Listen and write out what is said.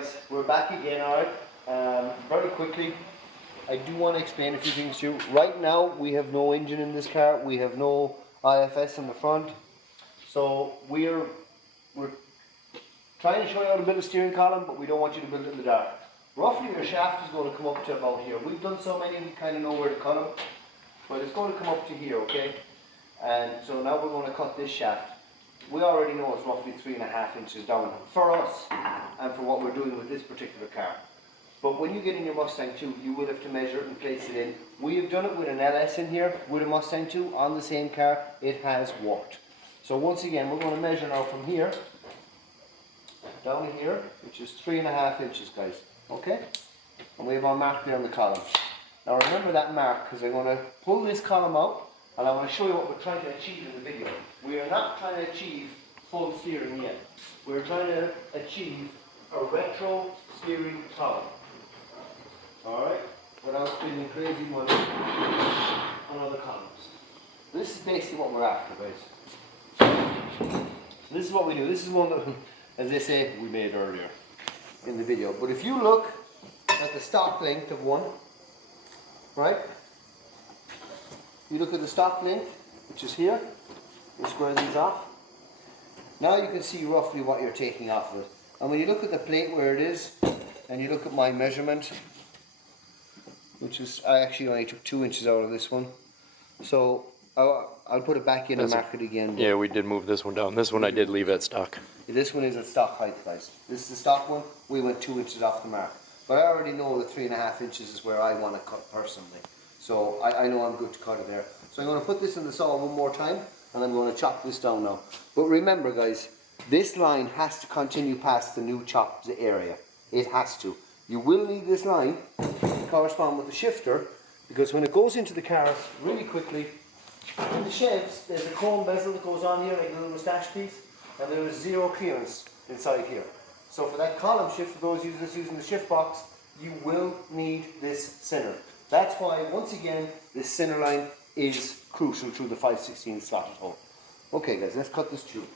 guys, we're back again, alright? Very quickly, I do want to explain a few things to you. Right now, we have no engine in this car. We have no IFS in the front. So we're trying to show you how to build a steering column, but we don't want you to build it in the dark. Roughly, your shaft is going to come up to about here. We've done so many, we kind of know where to cut them. But it's going to come up to here, okay? And so now we're going to cut this shaft. We already know it's roughly 3.5 inches down for us and for what we're doing with this particular car. But when you get in your Mustang 2, you will have to measure it and place it in. We have done it with an LS in here, with a Mustang 2 on the same car. It has worked. So once again, we're going to measure now from here down here, which is 3.5 inches, guys. Okay? And we have our mark there on the column. Now remember that mark, because I'm going to pull this column out and I want to show you what we're trying to achieve in the video. We are not trying to achieve full steering yet. We're trying to achieve a retro steering column. Alright? Without spending crazy money on other columns. This is basically what we're after, guys. So this is what we do. This is one that, as they say, we made earlier in the video. But if you look at the stock length of one, right? You look at the stock length, which is here. You square these off. Now you can see roughly what you're taking off of it. And when you look at the plate where it is, and you look at my measurement, which is, I actually only took 2 inches out of this one. So I'll put it back in and mark it again. Yeah, we did move this one down. This one I did leave at stock. This one is at stock height, guys. This is the stock one. We went 2 inches off the mark. But I already know that 3.5 inches is where I want to cut personally. So I know I'm good to cut it there. So I'm going to put this in the saw one more time, and I'm going to chop this down now. But remember, guys, this line has to continue past the new chopped area. It has to. You will need this line to correspond with the shifter, because when it goes into the car really quickly, in the sheds, there's a chrome bezel that goes on here, like a little moustache piece, and there is zero clearance inside here. So for that column shift, for those using the shift box, you will need this center. That's why, once again, this center line is crucial through the 5/16 slotted hole. Okay guys, let's cut this tube.